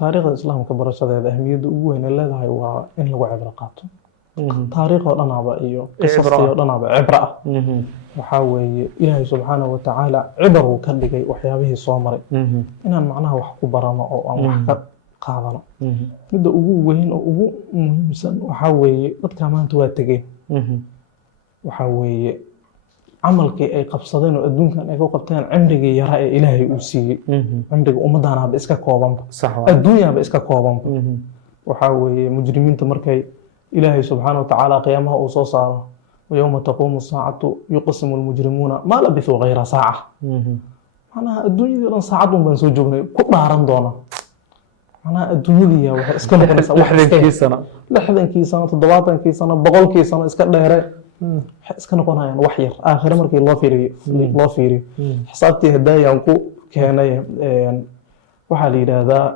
taariikhda islaamka barashadeeda ahmiyadda ugu weyn ee leedahay waa in lagu cibro qaato taariikhoo dhanaba iyo qisaskii dhanaba cibro ah waxaa weeye ilaahay subxaanahu watacaala cibar uu ka dhigay waxyaabihii soo maray inaan macnaha wax ku barano oo aan wax ka qaadano midda ugu weyn oo ugu muhiimsan waxaa weeye dadka maanta waa tegeen waxaa weeye camalkii ay qabsadeen oo adduunkan ay ku qabteen cimrigii yara ee ilaahay uu siiyey cimriga ummaddaanaaba iska koobanba adduunyaaba iska koobanba waxaa weeye mujrimiinta markay ilaahay subxaanahu watacaala qiyaamaha uu soo saaro ويوم تقوم الساعة يقسم المجرمون ما لبثوا غير ساعة معناها الدنيا دي ساعات من سو جوجنay ku dhaaran doona معناها الدنيا waxa iska noqonaysa lixdankii sano 70kii sano 100kii sano iska dheere waxa iska noqonayaan wax yar aakhir markii loo fiiriyo xisaabtii hadayaan ku keenay waxa la yiraahdaa